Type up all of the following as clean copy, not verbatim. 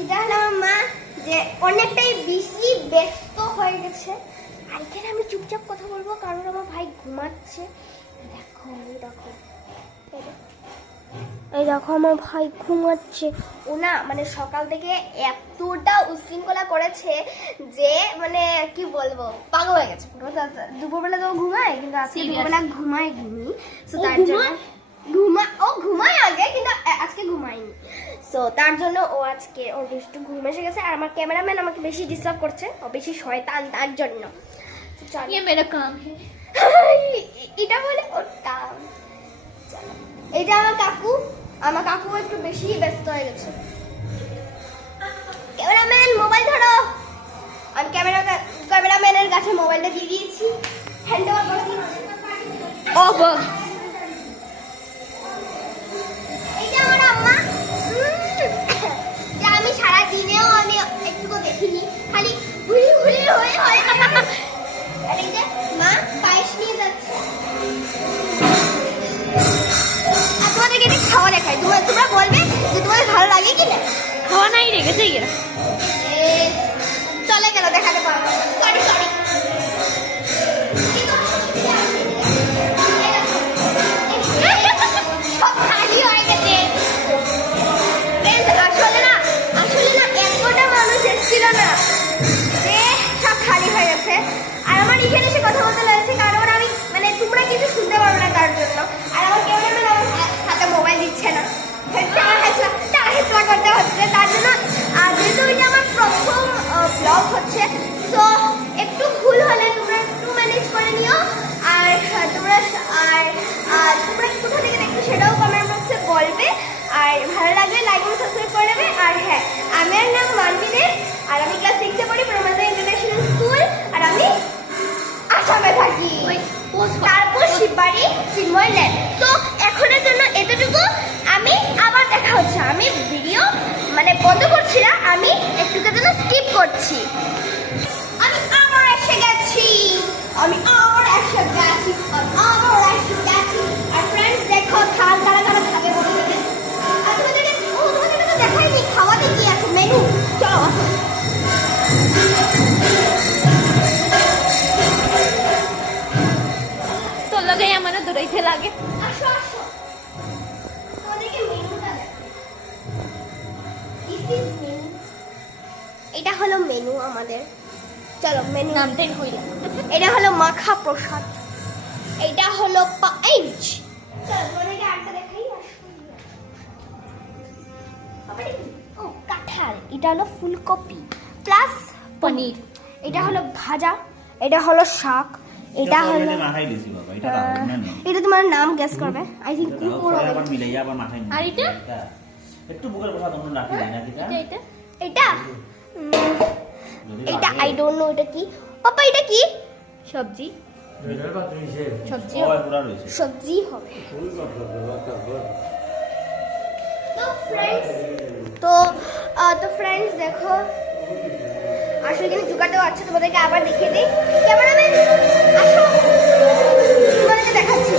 এটা হলো আমার মা যে অনেকটাই বেশি ব্যস্ত হয়ে গেছে। আর এখানে আমি চুপচাপ কথা বলবো কারণ আমার ভাই ঘুমাচ্ছে। দেখো এই দেখো আমার ভাই ঘুমাচ্ছে। ও না মানে সকাল থেকে এতটা উশৃঙ্খলা করেছে যে মানে কি বলবো পাগল হয়ে গেছে পুরো। দুপুরবেলা তো ঘুমায় কিন্তু আজকে দুপুরবেলা ঘুমায়নি। সো তার জন্য ও ঘুমায় আগে কিন্তু আজকে ঘুমায়নি। সো তার জন্য ও আজকে ওর একটু ঘুম এসে গেছে। আর আমার ক্যামেরাম্যান আমাকে বেশি ডিস্টার্ব করছে, ও বেশি শয়তান তার জন্য। ये मेरा काम है। এটা বলে ওটা। এইটা আমার কাকু একটু বেশি ব্যস্ত হয়ে গেছে। ক্যামেরাম্যান মোবাইল ধরো। আমি ক্যামেরাম্যানের কাছে মোবাইলটা দিয়ে দিয়েছি, হ্যান্ড ওভার করে দিয়েছি। ओ वो এইটা আমার আম্মা। যে আমি সারা দিনেও আমি একটুকু দেখিনি, খালি ঘুরি ঘুরি হয়ে হয়। আর এই যে মা পায়েস নিয়ে যাচ্ছে। আর তোমাদেরকে এটা খাওয়া দেখাই, তোমরা বলবে যে তোমাদের ভালো লাগে কি না। खाना ही रहेगा सही है। চলে গেল, দেখাতে পারবো। সরি সব খালি হয়ে গেছে। আসলে না এতটা মানুষ এসেছিল না যে সব খালি হয়ে গেছে। আর আমার এখানে এসে কথা বলতে লাগছে কারণ আমি মানে তোমরা কিছু শুনতে পারবে না তার জন্য। আর আমার ক্যামেরাম্যান আমার হাতে মোবাইল দিচ্ছে না, টাকা হেঁচড়া করতে হচ্ছে তার জন্য। আর যেহেতু এটা আমার প্রথম ব্লগ হচ্ছে, তো একটু ভুল হলে তোমরা একটু ম্যানেজ করে নিও। আর তোমরা কোথা থেকে দেখছো সেটাও কমেন্ট বক্সে বলবে। আর ভালো লাগলে লাইক এবং সাবস্ক্রাইব করে নেবে। আর হ্যাঁ, আমার নাম মানবিদের, আর আমি ক্লাস 6 এ পড়ি, প্রমাদা ইন্টারন্যাশনাল স্কুল। আর আমি আসামে থাকি, তারপর শিববাড়ি চিন্ময় ল্যান্ড। তো এখনের জন্য এতটুকু। আমি আবার দেখা হচ্ছে। আমি ভিডিও মানে বন্ধ করছি না, আমি একটুকের জন্য স্কিপ করছি। আমি আবার এসে গেছি। আর ফ্রেন্ডস দেখো থাল কারা কারা খাবে বলে দেবে। আর তোমাদেরকে তো দেখাইনি খাওয়াতে কি আছে মেনু। চলো तो लगे हमारा दुरई थे लागे। আসো তোমাদেরকে মেনুটা দেখাই। This is menu. এটা হলো মেনু আমাদের। চলো মেনু नाम तेन हुई ला। এটা হলো মাখা প্রসাদ, এটা হলো পায়েস। চলো তোমাদেরকে আরেকটা দেখাই। ও কাঁঠাল, এটা হলো ফুলকপি প্লাস पनीर। এটা হলো ভাজা, এটা হলো শাক, এটা হলো এটা তোমার নাম গেস করবে। আই থিংক কুকুর হবে। আর এটা? একটু বুকের কথা তোমরা রাখি না কিটা এটা এটা এটা আই ডোন্ট নো। এটা কি পাপা? এটা কি सब्जी सब्जी সবাই পুরা রয়েছে। সবজি হবে। তো ফ্রেন্ডস দেখো আসলে এখানে জোগাড়টাও আছে, তোমাদেরকে আবার দেখিয়ে দিই। ক্যামেরাম্যান আসো, তোমাদেরকে দেখাচ্ছি।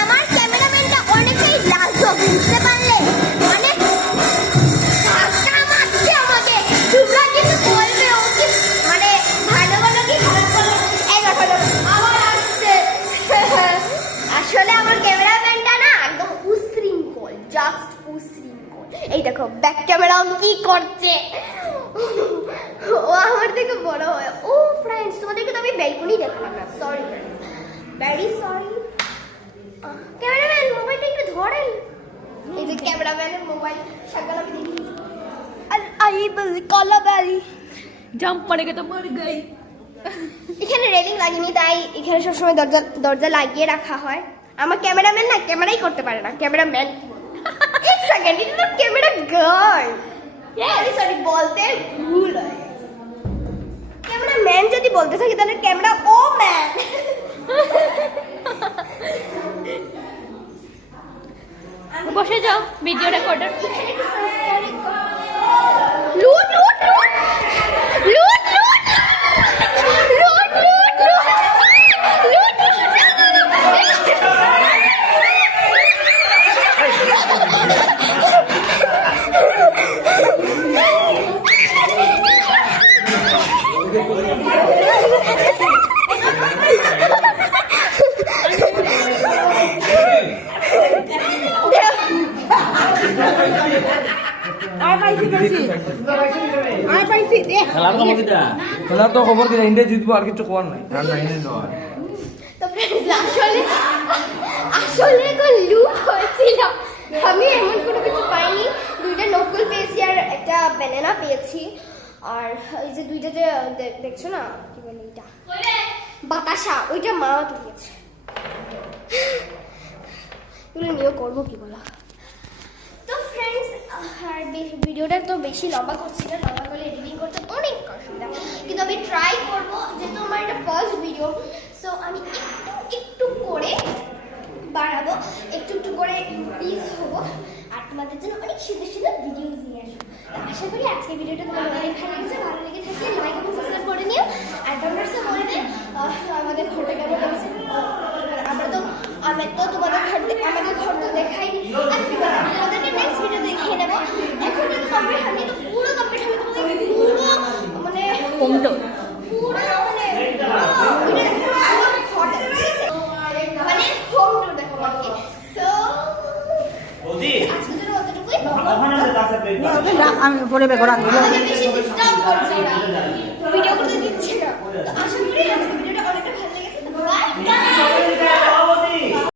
আমার ক্যামেরাম্যানটা অনেকটাই লাজুক, বুঝতে পারলে? মানে ধাক্কা মারছে আমাকে। তোমরা কিছু বলবে ও কি মানে ভালো ভালো কি খারাপ ভালো? এই দেখো আবার আসছে। আসলে আমার ক্যামেরাম্যানটা না একদম উশৃঙ্খল, জাস্ট উশৃঙ্খল। এই দেখো ব্যাক ক্যামেরাও কি করছে। ও আমার থেকে বড় হয়। ও ফ্রেন্ডস তোমাদেরকে তো আমি ব্যালকনি দেখালাম না, sorry friends, very sorry. Cameraman মোবাইলটা একটু ধরেন। এই যে ক্যামেরাম্যানের মোবাইল সকালে আমি দেখিয়েছি। আর আই বল কলাবালি जंप पड़ेगा तो मर गई। এখানে রেলিং লাগেনি তাই এখানে সবসময় দরজা লাগিয়ে রাখা হয়। আমার ক্যামেরাম্যান না ক্যামেরাই করতে পারে না। ক্যামেরাম্যান এক সেকেন্ড, এটা তো ক্যামেরা গার্ল। সরি বলতে ভুল হয়। ক্যামেরাম্যান যদি বলতে থাকি তাহলে ক্যামেরা ও ম্যান। বসে যাও ভিডিও রেকর্ডার। লুট লুট লুট লুট লুট লুট লুট খেলার খবর কিটা খেলার তো খবর দিলে ইন্ডিয়া জিতবো আর কিছু খবর নাই আর নাই নয় তো friends, আসলে লুট হয়েছিল। আমি এমন কোনো কিছু পাইনি, দুইটা নকুল পেয়েছি আর একটা ব্যানানা পেয়েছি। আর এই যে দুইটা যে দেখছো না কি বলে এটা বাতাসা, ওইটা মা দিয়েছে। এগুলো নিয়েও করবো কি বলো। তো ফ্রেন্ডস, আর ভিডিওটা তো বেশি লম্বা করছি না, লম্বা করলে এডিটিং করতে অনেক অসুবিধা, কিন্তু আমি ট্রাই করবো যেহেতু আমার এটা ফার্স্ট ভিডিও। সো আমি একটু করে বাড়াবো, একটু করে ইনক্রিজ হবো আর তোমাদের জন্য অনেক সুন্দর সুন্দর ভিডিওস নিয়ে আসবো। তো আশা করি আজকে ভিডিওটা তোমাদের অনেক ভালো লেগেছে। ভালো লেগে থাকলে লাইক এবং সাবস্ক্রাইব করে নিও। আর তোমরা সব বলবে আমাদের ঘরটা কেমন লাগছে। আমি তো তোমাদের ঘর তো দেখাইনি, আর কি বলবো, আমি তোমাদেরকে নেক্সট ভিডিও দেখিয়ে নেবো। এখন কিন্তু কমপ্লিট হয়নি, তো পুরো কমপ্লিট হবে তোমাদের পুরো মানে হোমটো পুরো মানে মানে হোম টুর দেখো আর কি। সো বৌদি আজকের জন্য অতটুকুই। ওখানে আছে 10 প্লেট আমি পরে বের করা আমাদের বেশি ডিস্টার্ব করছে না।